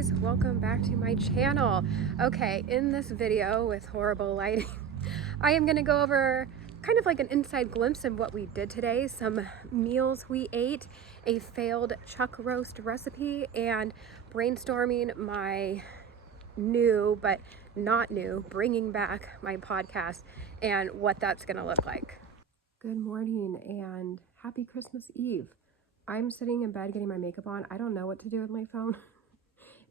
guys, welcome back to my channel. Okay, in this video with horrible lighting, I am gonna go over kind of like an inside glimpse of what we did today, some meals we ate, a failed chuck roast recipe, and brainstorming my new, but not new, bringing back my podcast and what that's gonna look like. Good morning and happy Christmas Eve. I'm sitting in bed getting my makeup on. I don't know what to do with my phone.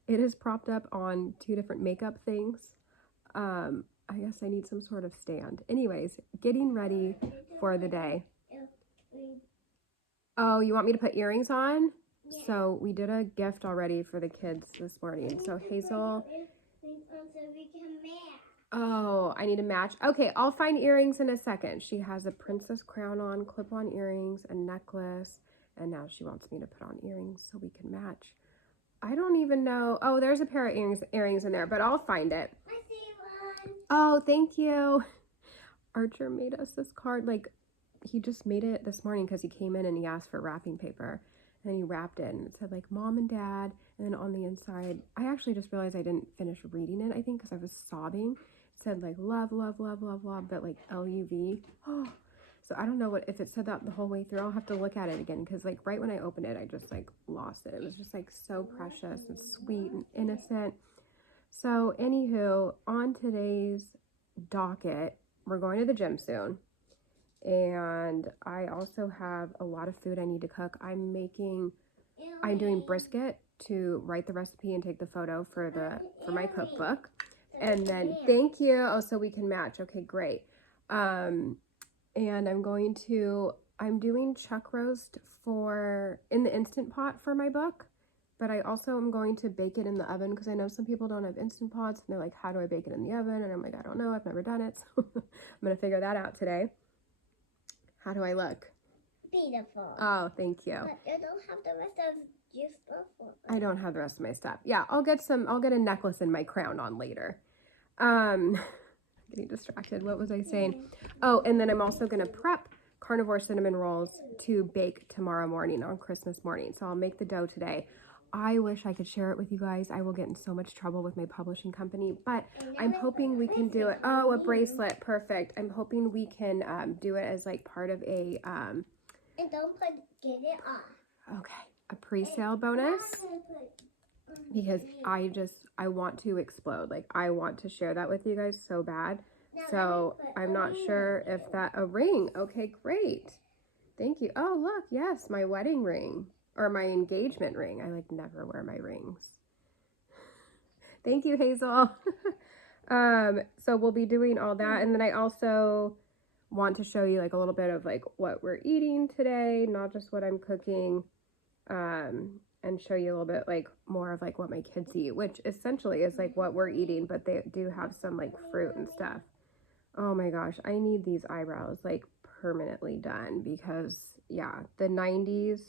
It is propped up on two different makeup things. I guess I need some sort of stand. Anyways, getting ready for the day. Oh, you want me to put earrings on? Yeah. So we did a gift already for the kids this morning. So Hazel. Oh, I need to match. Okay, I'll find earrings in a second. She has a princess crown on, clip-on earrings, a necklace, and now she wants me to put on earrings so we can match. I don't even know. Oh, there's a pair of earrings in there, but I'll find it. I see one. Oh, thank you. Archer made us this card. Like, he just made it this morning because he came in and he asked for wrapping paper. And he wrapped it and it said like mom and dad. And then on the inside, I actually just realized I didn't finish reading it, I think, because I was sobbing. It said like love, love, love, love, love, but like L-U-V. Oh. So I don't know if it said that the whole way through. I'll have to look at it again because like right when I opened it, I just like lost it. It was just like so precious and sweet and innocent. So anywho, on today's docket, we're going to the gym soon. And I also have a lot of food I need to cook. I'm doing brisket to write the recipe and take the photo for my cookbook. And then thank you. Oh, so we can match. Okay, great. And I'm doing chuck roast in the Instant Pot for my book, but I also am going to bake it in the oven because I know some people don't have Instant Pots and they're like, how do I bake it in the oven? And I'm like, I don't know, I've never done it. So I'm going to figure that out today. How do I look? Beautiful. Oh, thank you. But you don't have the rest of your stuff. I don't have the rest of my stuff. Yeah, I'll get a necklace and my crown on later. Getting distracted. What was I saying? Oh, and then I'm also going to prep Carnivore cinnamon rolls to bake tomorrow morning on Christmas morning. So I'll make the dough today. I wish I could share it with you guys. I will get in so much trouble with my publishing company, but I'm hoping we can do it. Oh, a bracelet. Perfect. I'm hoping we can do it as like part of a... And don't get it off. Okay. A pre-sale bonus. Because I want to explode. Like, I want to share that with you guys so bad. So I'm not sure if a ring. Okay, great. Thank you. Oh, look. Yes, my wedding ring. Or my engagement ring. I like never wear my rings. Thank you, Hazel. So we'll be doing all that. And then I also want to show you like a little bit of like what we're eating today, not just what I'm cooking, and show you a little bit like more of like what my kids eat, which essentially is like what we're eating, but they do have some like fruit and stuff. Oh my gosh, I need these eyebrows like permanently done because yeah, the 90s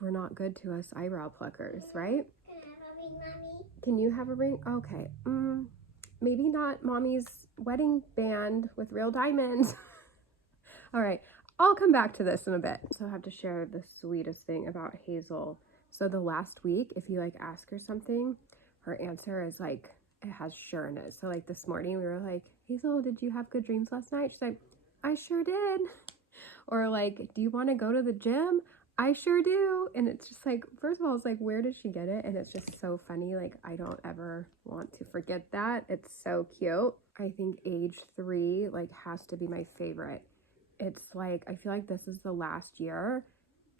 were not good to us eyebrow pluckers, right? Can I have a ring, Mommy? Can you have a ring? Okay. Maybe not Mommy's wedding band with real diamonds. All right. I'll come back to this in a bit. So I have to share the sweetest thing about Hazel. So the last week, if you like ask her something, her answer is like, it has sure in it. So like this morning we were like, Hazel, did you have good dreams last night? She's like, I sure did. Or like, do you want to go to the gym? I sure do. And it's just like, first of all, it's like, where did she get it? And it's just so funny. Like, I don't ever want to forget that. It's so cute. I think age 3 like has to be my favorite. It's like, I feel like this is the last year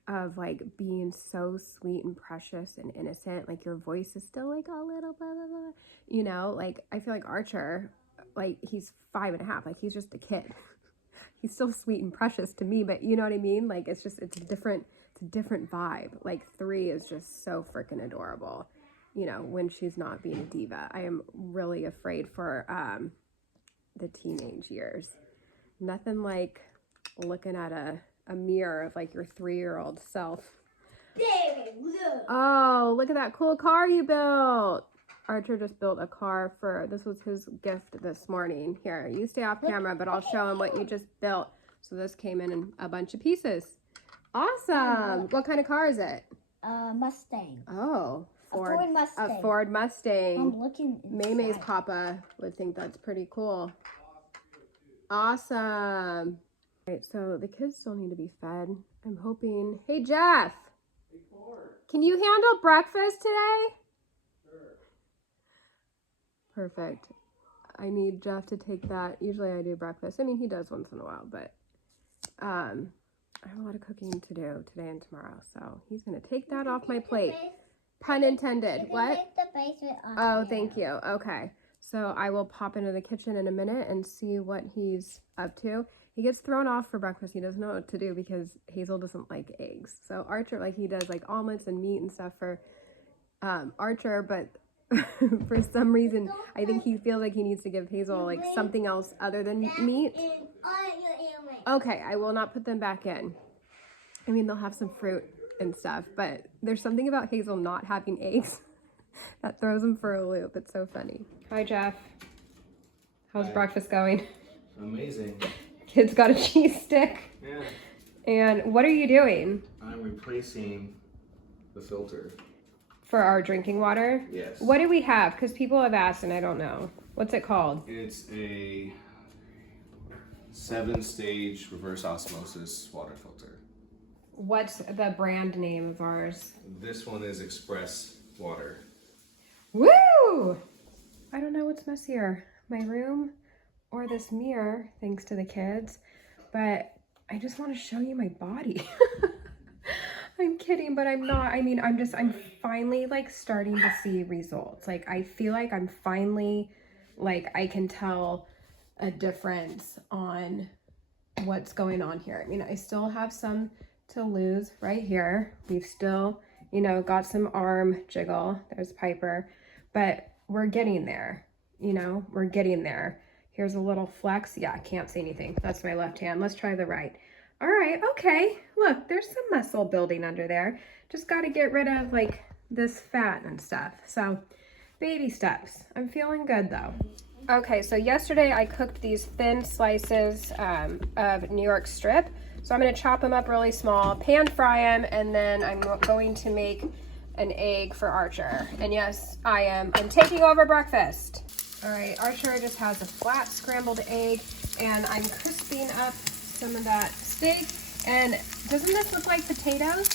of like being so sweet and precious and innocent. Like your voice is still like a little blah, blah, blah. You know, like I feel like Archer, like he's 5.5, like he's just a kid. He's still sweet and precious to me, but you know what I mean? Like it's a different vibe. Like 3 is just so freaking adorable, you know, when she's not being a diva. I am really afraid for the teenage years. Nothing like looking at a mirror of like your 3-year-old self. Oh, look at that cool car you built. Archer just built a car this was his gift this morning. Here, you stay off camera, but I'll show him what you just built. So this came in a bunch of pieces. Awesome. What kind of car is it? Mustang. Oh, Ford Mustang. A Ford Mustang. I'm looking inside. Maymay's papa would think that's pretty cool. Awesome. All right, so the kids still need to be fed. I'm hoping. Hey, Jeff. Can you handle breakfast today? Sure. Perfect. I need Jeff to take that. Usually I do breakfast. I mean, he does once in a while, but I have a lot of cooking to do today and tomorrow. So he's going to take that off my plate. Pun intended. What? Oh, thank you. Okay. So I will pop into the kitchen in a minute and see what he's up to. He gets thrown off for breakfast. He doesn't know what to do because Hazel doesn't like eggs. So Archer, like, he does like omelets and meat and stuff for Archer, but for some reason, I think he feels like he needs to give Hazel like something else other than meat. Okay, I will not put them back in. I mean, they'll have some fruit and stuff, but there's something about Hazel not having eggs that throws him for a loop. It's so funny. Hi, Jeff. How's breakfast going? Amazing. Kid's got a cheese stick. Yeah. And what are you doing? I'm replacing the filter. For our drinking water? Yes. What do we have? Because people have asked and I don't know. What's it called? It's a 7-stage reverse osmosis water filter. What's the brand name of ours? This one is Express Water. Woo! I don't know what's messier, my room or this mirror, thanks to the kids, but I just want to show you my body. I'm kidding, but I'm not. I mean, I'm finally like starting to see results. Like, I feel like I'm finally, like, I can tell a difference on what's going on here. I mean, I still have some to lose right here. We've still, you know, got some arm jiggle. There's Piper, but we're getting there, you know, we're getting there. Here's a little flex. Yeah, I can't see anything. That's my left hand. Let's try the right. All right, okay. Look, there's some muscle building under there. Just got to get rid of like this fat and stuff. So baby steps. I'm feeling good though. Okay, so yesterday I cooked these thin slices of New York strip. So I'm going to chop them up really small, pan fry them, and then I'm going to make an egg for Archer. And yes, I'm taking over breakfast. All right, Archer just has a flat scrambled egg, and I'm crisping up some of that steak. And doesn't this look like potatoes?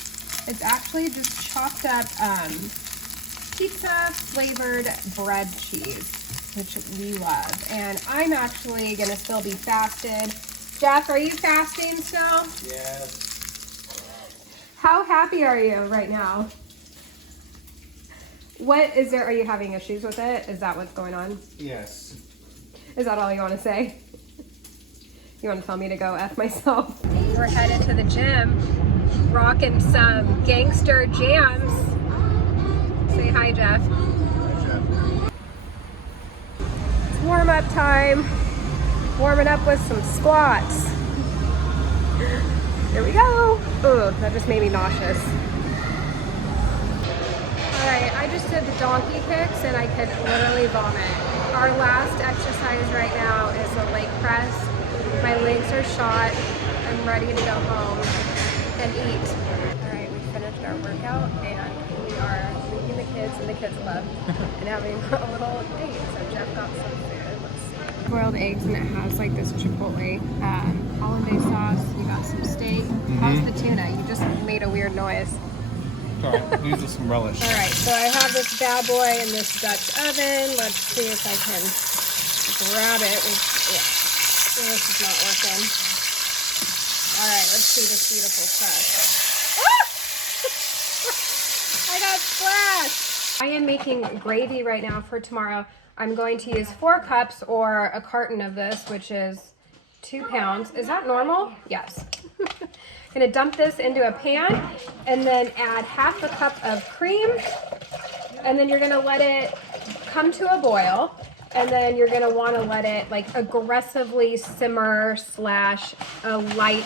It's actually just chopped up pizza flavored bread cheese, which we love. And I'm actually gonna still be fasted. Jeff, are you fasting still? Yes. How happy are you right now? What is there? Are you having issues with it? Is that what's going on? Yes. Is that all you want to say? You want to tell me to go F myself? We're headed to the gym, rocking some gangster jams. Say hi, Jeff. Hi, Jeff. It's warm-up time. Warming up with some squats. Here we go. Ooh, that just made me nauseous. Alright, I just did the donkey kicks and I could literally vomit. Our last exercise right now is the leg press. My legs are shot. I'm ready to go home and eat. Alright, we finished our workout and we are leaving the kids in the kids club and having a little date. So Jeff got some food. Let's see. Boiled eggs, and it has like this chipotle hollandaise sauce. You got some steak. How's the tuna? You just made a weird noise. Alright, these are some relish. Alright, so I have this bad boy in this Dutch oven. Let's see if I can grab it. Yeah, this is not working. Alright, let's see this beautiful crust. Ah! I got splashed! I am making gravy right now for tomorrow. I'm going to use 4 cups or a carton of this, which is 2 pounds. Is that normal? Yes. Gonna dump this into a pan and then add half a cup of cream, and then you're gonna let it come to a boil, and then you're gonna want to let it like aggressively simmer / a light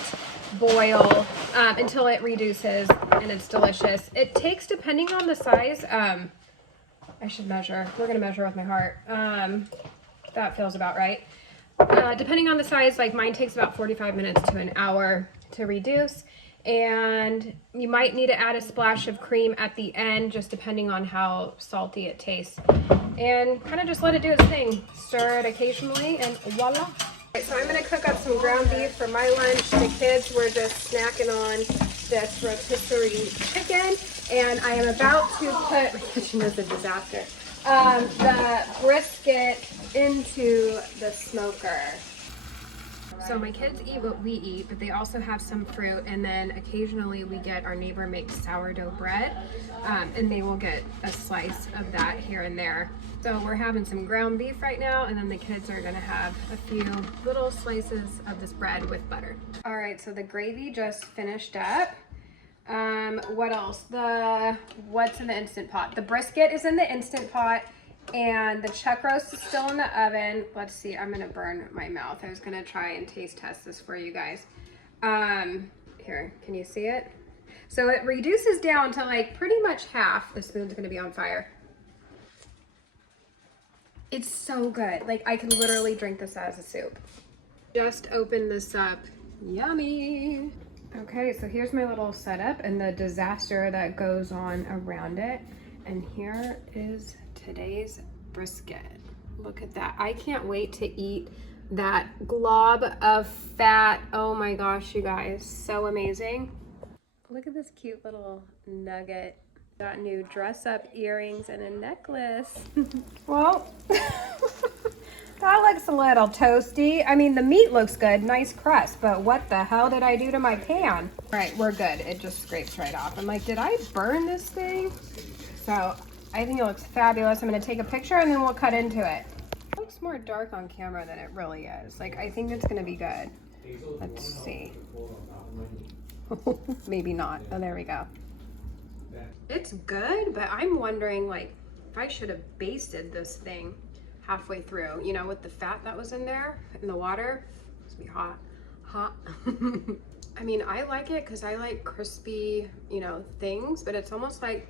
boil until it reduces, and it's delicious. It takes, depending on the size, I should measure. We're gonna measure with my heart. That feels about right. Depending on the size, like mine takes about 45 minutes to an hour to reduce, And you might need to add a splash of cream at the end, just depending on how salty it tastes. And kind of just let it do its thing. Stir it occasionally and voila. Right, so I'm gonna cook up some ground beef for my lunch. The kids were just snacking on this rotisserie chicken, and I am about to put, my kitchen is a disaster, the brisket into the smoker. So my kids eat what we eat, but they also have some fruit, and then occasionally we get, our neighbor makes sourdough bread, and they will get a slice of that here and there. So we're having some ground beef right now, and then the kids are gonna have a few little slices of this bread with butter. All right, so the gravy just finished up. What else? What's in the Instant Pot? The brisket is in the Instant Pot, and the chuck roast is still in the oven. Let's see, I'm gonna burn my mouth. I was gonna try and taste test this for you guys. Here, can you see it? So it reduces down to like pretty much half. The spoon's gonna be on fire. It's so good. Like, I could literally drink this as a soup. Just opened this up. Yummy. Okay, so here's my little setup and the disaster that goes on around it. And here is today's brisket. Look at that. I can't wait to eat that glob of fat. Oh my gosh, you guys, so amazing. Look at this cute little nugget. Got new dress up earrings and a necklace. Well, that looks a little toasty. I mean, the meat looks good, nice crust, but what the hell did I do to my pan? All right, we're good. It just scrapes right off. I'm like, did I burn this thing? So I think it looks fabulous. I'm gonna take a picture and then we'll cut into it. It looks more dark on camera than it really is. Like, I think it's gonna be good. Let's see. Maybe not. Oh, there we go. It's good, but I'm wondering, like, if I should have basted this thing halfway through, you know, with the fat that was in there, in the water. It's gonna be hot. I mean, I like it because I like crispy, you know, things, but it's almost like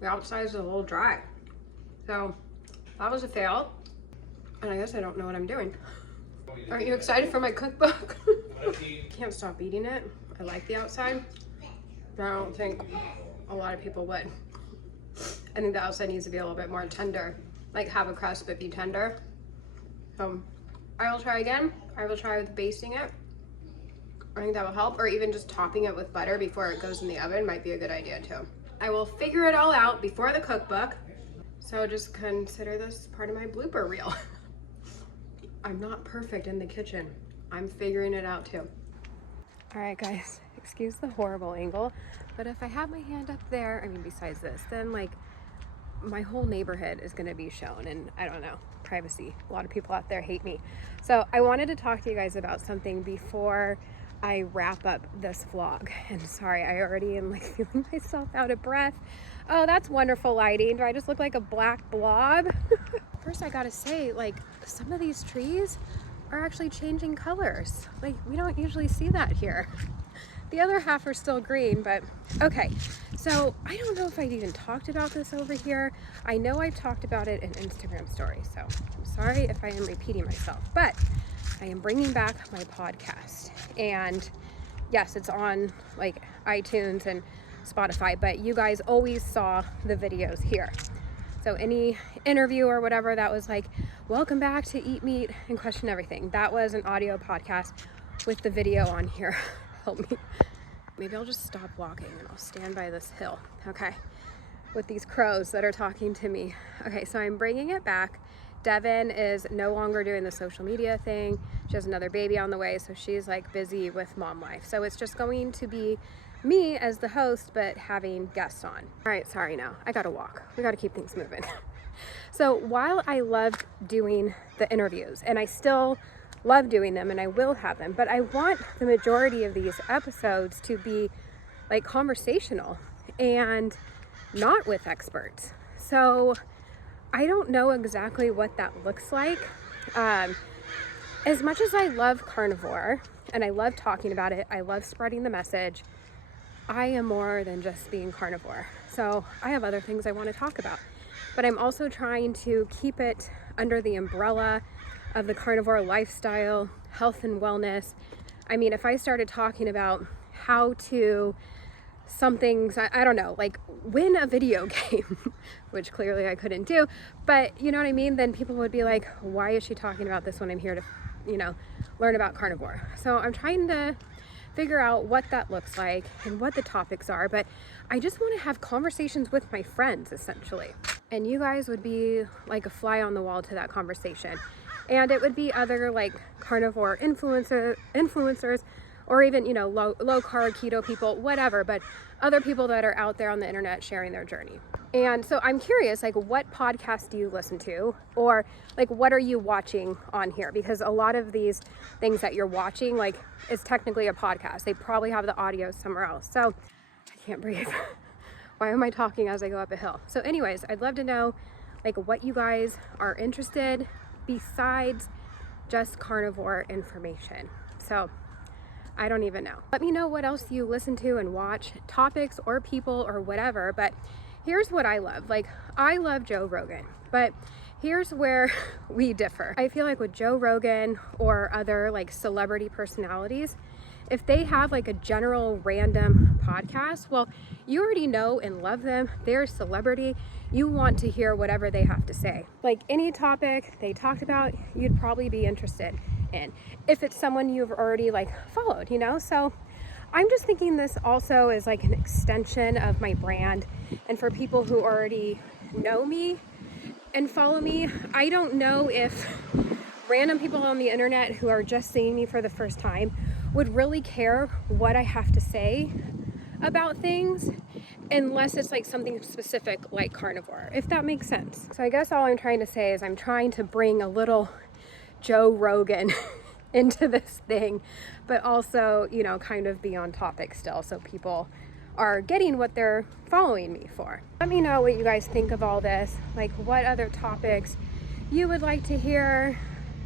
the outside is a little dry. So that was a fail, and I guess I don't know what I'm doing. Aren't you excited for my cookbook? Can't stop eating it. I like the outside, but I don't think a lot of people would. I think the outside needs to be a little bit more tender, like have a crust but be tender. So I will try again. I will try with basting it. I think that will help, or even just topping it with butter before it goes in the oven might be a good idea too. I will figure it all out before the cookbook, so just consider this part of my blooper reel. I'm not perfect in the kitchen. I'm figuring it out too. All right, guys, excuse the horrible angle, but if I have my hand up there, I mean, besides this, then like my whole neighborhood is gonna be shown, and I don't know, privacy. A lot of people out there hate me. So I wanted to talk to you guys about something before I wrap up this vlog. And sorry, I already am like feeling myself out of breath. Oh, that's wonderful lighting. Do I just look like a black blob? First, I gotta say, like, some of these trees are actually changing colors. Like, we don't usually see that here. The other half are still green, but okay. So I don't know if I've even talked about this over here. I know I've talked about it in Instagram stories, so I'm sorry if I am repeating myself, but I am bringing back my podcast. And yes, it's on like iTunes and Spotify, but you guys always saw the videos here. So any interview or whatever that was like, welcome back to Eat Meat and Question Everything, that was an audio podcast with the video on here. Help me. Maybe I'll just stop walking and I'll stand by this hill, okay? With these crows that are talking to me. Okay, so I'm bringing it back. Devin is no longer doing the social media thing. She has another baby on the way, so she's like busy with mom life. So it's just going to be me as the host, but having guests on. All right, sorry now, I gotta walk. We gotta keep things moving. So while I loved doing the interviews, and I still love doing them and I will have them, but I want the majority of these episodes to be like conversational and not with experts. So I don't know exactly what that looks like. As much as I love Carnivore and I love talking about it, I love spreading the message, I am more than just being carnivore. So I have other things I want to talk about, but I'm also trying to keep it under the umbrella of the carnivore lifestyle, health and wellness. I mean, if I started talking about how to some things, I don't know, like win a video game, which clearly I couldn't do, but you know what I mean? Then people would be like, why is she talking about this when I'm here to, you know, learn about carnivore? So I'm trying to figure out what that looks like and what the topics are, but I just want to have conversations with my friends essentially. And you guys would be like a fly on the wall to that conversation. And it would be other like carnivore influencers, or even, you know, low carb, keto people, whatever, but other people that are out there on the internet sharing their journey. And so I'm curious, like, what podcasts do you listen to? Or like, what are you watching on here? Because a lot of these things that you're watching, like, is technically a podcast. They probably have the audio somewhere else. So I can't breathe. Why am I talking as I go up a hill? So anyways, I'd love to know like what you guys are interested besides just carnivore information. So I don't even know. Let me know what else you listen to and watch, topics or people or whatever. But here's what I love. Like, I love Joe Rogan, but here's where we differ. I feel like with Joe Rogan or other like celebrity personalities, if they have like a general random podcast, well, you already know and love them. They're a celebrity. You want to hear whatever they have to say. Like any topic they talked about, you'd probably be interested in if it's someone you've already like followed, you know? So I'm just thinking this also is like an extension of my brand. And for people who already know me and follow me, I don't know if random people on the internet who are just seeing me for the first time would really care what I have to say about things unless it's like something specific like carnivore, if that makes sense. So I guess all I'm trying to say is I'm trying to bring a little Joe Rogan into this thing, but also, you know, kind of be on topic still so people are getting what they're following me for. Let me know what you guys think of all this, like what other topics you would like to hear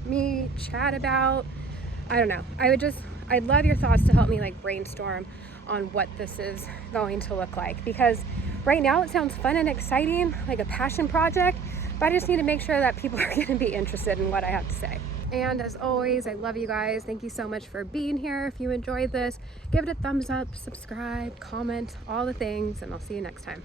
me chat about. I don't know. I'd love your thoughts to help me like brainstorm on what this is going to look like, because right now it sounds fun and exciting, like a passion project, but I just need to make sure that people are going to be interested in what I have to say. And as always, I love you guys. Thank you so much for being here. If you enjoyed this, give it a thumbs up, subscribe, comment, all the things, and I'll see you next time.